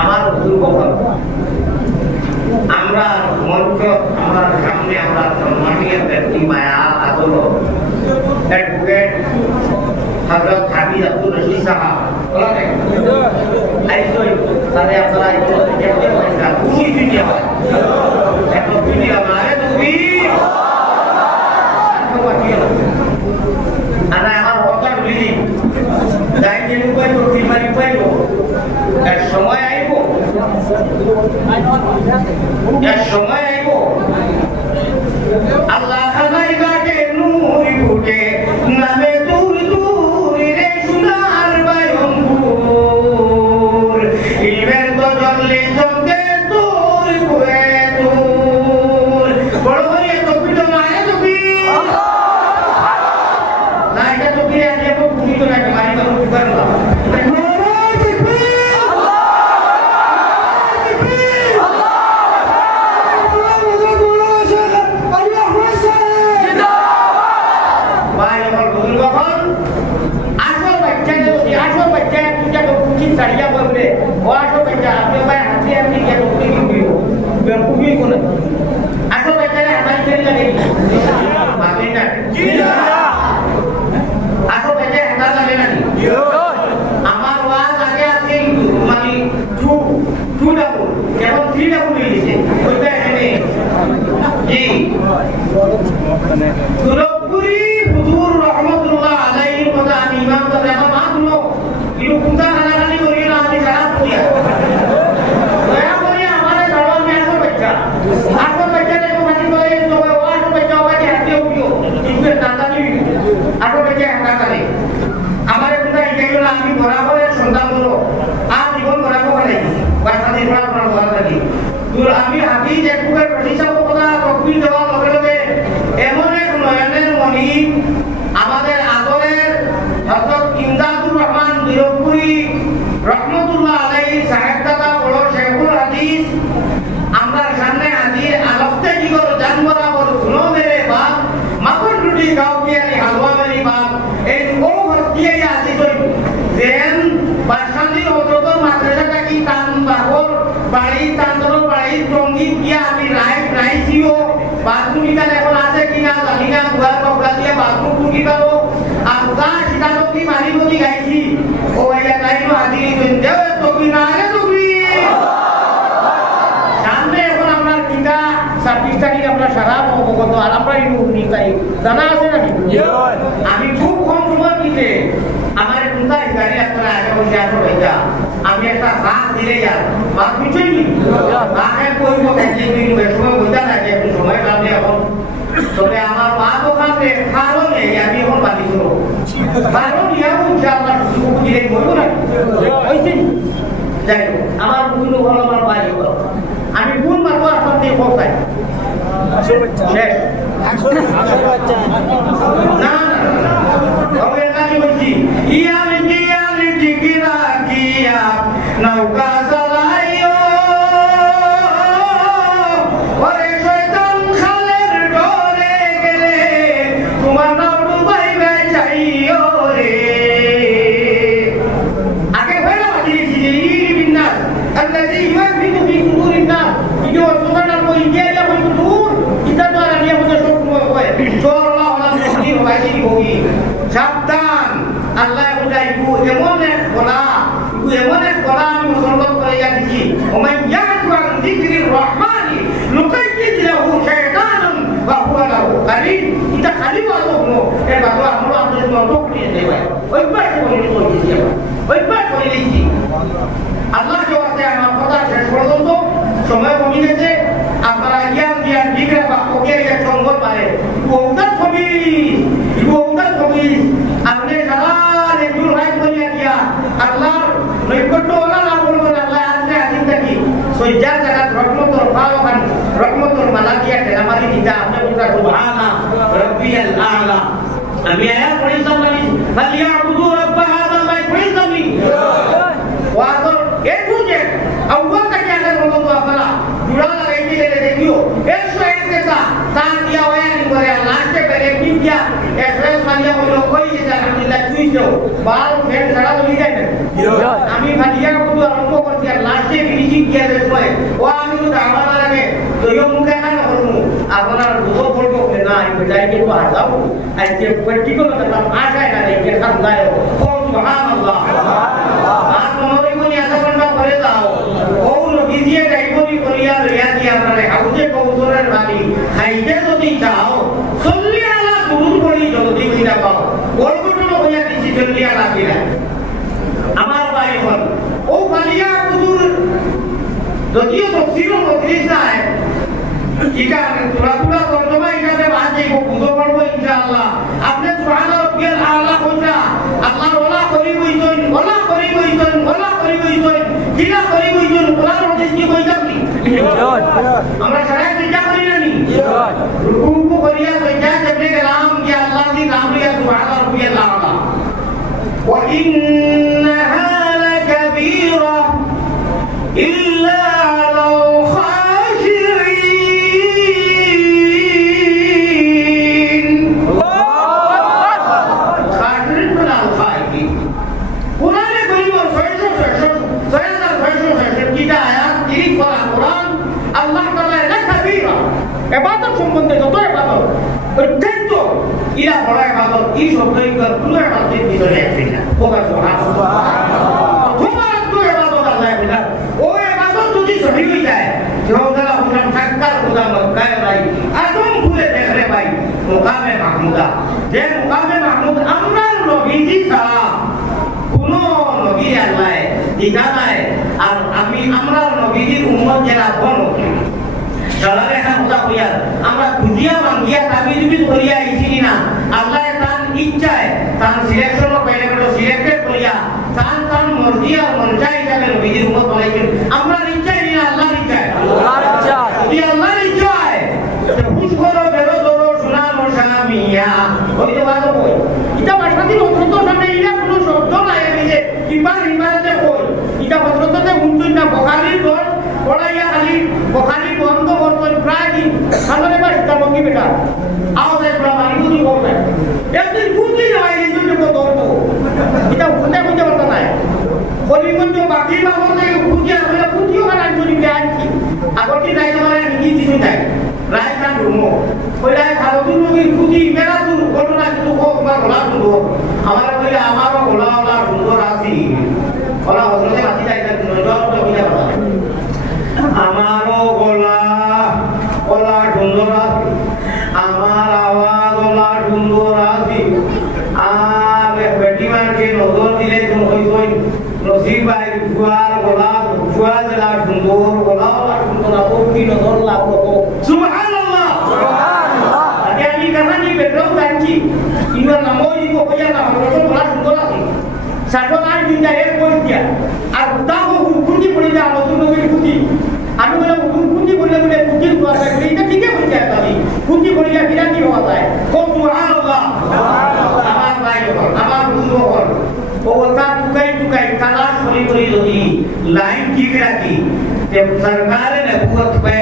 আমার দুর্বল আমরা মঞ্চ আমার সামনে আমরা সম্মানীয় ব্যক্তি মায়া আদর অ্যাডভোকেট হযরত হাবিব আব্দুল রশিদ সাহেব আইসই তারে আপনারা দেখতে পাচ্ছেন খুশি খুশি হয় এত খুশি আমারে তুমি ana আমার কথা বলি তাই যে উপায় তো ফিমারি পাইব এক সময় আইব আল্লাহ খানাই গাটে নূর ফুটে নামে দূর দূর রে সোনার বায়ুর ইলমের তো জলে জগে দূর হুয়ে দূর বড় হয়ে তো পিটো মারে তুমি না এটা তো কি আজ এত তুমি তো না মারি তো করলা Saya boleh, wah baca, apa hati hati dia berkumpul pun. Aku baca apa ini lagi? Mana? Aku baca apa lagi nanti? Amar wah lagi apa itu? Mali two double, jangan three double ini sih. Kita ini, ji. Suraburi Huzur Rahmatullah Alaihi pada Imam terdapat makhluk. Ibu kita anak-anak ini nanti sangat mulia. Saya mulia, hamaरे धर्म में ऐसा बच्चा ने मस्जिद में तो वहाँ तो बच्चा होगा कि हत्या हुई हो, इसमें ताता नहीं हुई, आपको बच्चे हत्या करे. हमारे पिता ये लोग आदमी बराबर है संतान बोलो, आप जीवन बराबर बनेगी, बस हमें बराबर बनेगी. तो आदमी हाथी जैसे कोई प्रतिशत को पता प्रकृति जवाब वगैरह এমন এক নয়নের মনি আমাদের আদরের হযরত ইমদাদুর রহমান দিরপুরি রহমাতুল্লাহ আলাইহি সাহেব দাদা বড় শেখুল হাদিস আমরা সামনে হাজির আলফতে জিগর জান বরাবর শুনো মেরে বাপ মাখন রুটি খাও বিয়ারি হালুয়া মেরি বাপ এই ও ভর্তিয়ে আসি কই দেন বাসানি হযরত মাদ্রাসাটা কি তান বাহর বাড়ি তান্দর বাড়ি টঙ্গি কিয়া আমি রাইছিও বাথরুম ইটা এখন আছে কিনা জানি না দুয়ার কপড়া দিয়ে বাথরুম টুকি পাবো আর গা শিকানো কি মারি মতি গাইছি ও এটা তাইনো হাজিরি কইন দেও তুমি না রে তুমি সামনে এখন আমরা কিটা 26 তারিখ আমরা সারা অবগত আর আমরা এই নিতাই জানা আছে নাকি আমি খুব কম সময় দিতে আমার কোনটা গাড়ি আপনারা আগে বসে আসো ভাইয়া আমি একটা হাত দিলে যান মা কিছুই নি আগে কইবো কাজে কইবো সময় বুঝা না যে একটু সময় লাগবে এখন তবে আমার মা তো কাছে কারণে আমি এখন বাকি করব কারণ ইয়াও ইনশাআল্লাহ শুরু করে কইবো না হইছে যাই আমার বুঝলো ভালো আমার বাড়ি হলো আমি ভুল মারবো আপনার দিয়ে পৌঁছাই শেষ 100 বাচ্চা না তবে আমি বলছি ইয়ালিটি গিরা কিয়া নৌকা চালাইও ওরে শয়তান খালের ডরে গেলে তোমার নাম ডুবাইবে চাইও রে আগে হইলো দিয়েছি বিন্নাস আল্লাযী ইউফিকু ফি কুবুরিন নাস ইদো তোমার নাম কই গিয়া কই দূর ইতা তো আর নিয়ে মধ্যে সব কই চোরলা হলা মুক্তি হইছি কই সাবধান আল্লাহ বুঝাইবো এমন এক বলা আমি মুসলমান করে যাচ্ছি ওমাই ইয়াকুর যিকরির রহমানি লুকাইয়িদ লাহু শাইতানুন ওয়া হুয়া লাহু কারীন এটা খালি বলো এ বাবা আমরা আপনাদের মতো করে দেব ওইবার করে দিয়েছি ওইবার করে দিয়েছি আল্লাহ জওয়াতে আমার কথা শেষ পর্যন্ত সময় কমে গেছে আপনারা জ্ঞান বিগ্রহ বা ওকে এক সংগত পারে ওটা ছবি আপনি সারা রেজুল ভাই বলিয়া দিয়া আল্লাহর নৈকট্য ওলা না বলবেন আল্লাহ আজকে আদিন থাকি সজ্জার জায়গা রহমতুর ফাওয়ান রহমতুর মালাকিয়া তেলামারি দিতা আপনি বলতা সুবহানা রাব্বিয়াল আ'লা আমি আয়াত পড়িলাম মানে ফালিয়াবুদু রাব্ব হাযা বাইত পড়িলাম ওয়াজ এ বুঝে আউয়াল থেকে আগে বলতো আপনারা জুড়া লাগাইতে গেলে দেখিও 101 টা তার দিয়া ওয়ান করে লাস্টে করে পিয়া এক্সপ্রেস মানিয়া হলো কই যে আলহামদুলিল্লাহ তুই যাও বাল ফের ছাড়া বলি যায় না আমি ভালিয়া বুঝু আরম্ভ করছি আর লাস্টে ফিনিশিং গিয়ে দেয় ও আমি তো আমার লাগে তো ইও মুখে না করবো আপনার দুটো বলবো না এই বেটাই কিন্তু আজাব আজকে প্র্যাকটিক্যাল কথা আশায় না দেখে সামলায় ও সুবহানাল্লাহ আর মনে করি এত ঘন্টা করে দাও ও নবীজিয়ে গাইবনি করিয়া লইয়া দিয়া আপনারে হাউজে কবুতরের বাড়ি খাইতে যদি চাও চল্লি আলা দুরুদ পড়ি জলদি কইরা পাও গল্পটা হইয়া দিছি জলদি আলা কিনা আমার ভাই হল ও বালিয়া হুজুর যদিও তফসিরুল মজলিস না হয় ইকান তুলা তরজমা ইকানে বাজে কো বুঝো পড়বো ইনশাআল্লাহ আপনি সুবহানাল্লাহ রাব্বিল আলা কইরা আল্লাহর ওলা করি কইছেন ওলা করি কইছেন ওলা করি কইছেন কিলা করি কইছেন কোরআন হাদিস কি কইছেন নি আমরা সারা চিন্তা করি না নি রুকু করিয়া কইয়া জবে কালাম কি আল্লাহ কি নাম লিয়া সুবহানাল্লাহ রাব্বিল আলা ওয়া ইন্নাহা লাকাবীরা ইল্লা আলাল ইবাদত সম্বন্ধে যত ইবাদত অত্যন্ত ইরা বড় ইবাদত এই শব্দই পুরো ইবাদতের ভিতরে আছে না ওকা সুবহানাল্লাহ তোমার তো ইবাদত আল্লাহ বিনা ও ইবাদত যদি সহি হয়ে যায় জওদালা হুজুর সাক্কার খোদা মক্কায় ভাই আদম ভুলে দেখরে ভাই মুকামে মাহমুদা যে মুকামে মাহমুদ আমরা নবীজি ছাড়া কোন নবী আল্লাহ দিদা নাই আর আমি আমরা নবীজির উম্মত যারা বন সালারে না কথা কইয়া আমরা বুঝিয়া মাঙ্গিয়া তাবিজ করিয়া আইছি না আল্লাহ তার ইচ্ছায় তার সিলেকশন পেলে বড় সিলেক্টেড করিয়া তার মর্জি আর মনসা হিসাবে নবীজির উম্মত বানাইছেন আমরা ইচ্ছাই না আল্লাহর ইচ্ছায় যদি আল্লাহর ইচ্ছায় হুশ করো বেরো ধরো সোনার মশামিয়া ওই তো বাদ কই এটা বাসপাতি অন্তত সামনে ইরা কোনো শব্দ নাই যে ইবার ইবারতে কই এটা হযরততে হুনতুন না বুখারীর দল পড়াইয়া খালি বুখারী বন্ধ করতেন প্রায় দিন সামনে বাস তামকি বেটা আওয়াজে প্রামাণিক বুঝি বলবে একদিন বুঝি হয় এই জন্য দৌড় এটা বুঝতে বুঝতে পারতো না হরিগঞ্জ বাকি বাবর থেকে বুঝিয়া হলে বুঝিও না জড়িতে আনছি আগরটি যাই তোমার নিজে দিতে চাই রায়খান রুমো কইলা ভারতীয় নবীর বুঝি মেলা দূর ঘটনা কিন্তু হোক বা গোলা সুন্দর আমার কইলে আমারও গোলা ওলা সুন্দর আছে ওলা হজরতে বাঁচি যাই না বুঝা পারা আমারও গলা ওলা সুন্দর আছে আমার আওয়াজ ওলা সুন্দর আছে আর বেটি মারকে নজর দিলে তুমি কইছই নসিব ভাই ফুয়ার গলা ফুয়া জেলা সুন্দর গলা ওলা সুন্দর আপনি কি নজর লাগলো সুবহানাল্লাহ সুবহানাল্লাহ আগে আমি কাহানি ব্যাকগ্রাউন্ড জানছি ইনার নামও ইকো কইয়া না নজর গলা সুন্দর আছে সাতবার দিনটা এর কই দিয়া আর তাও কুটি পড়ে যা নতুন নবীর কুটি আমি বলে কুটি পড়লে বলে কুটির দোয়া থাকে এটা ঠিকই হয়ে যায় তাহলে কুটি পড়িয়া কিরা কি হওয়া যায় ও সুবহানাল্লাহ সুবহানাল্লাহ আমার ভাই আমার বন্ধু হল ও ওটা টুকাই কালাশ করি যদি লাইন ঠিক রাখি যে সরকারে নবুয়ত পে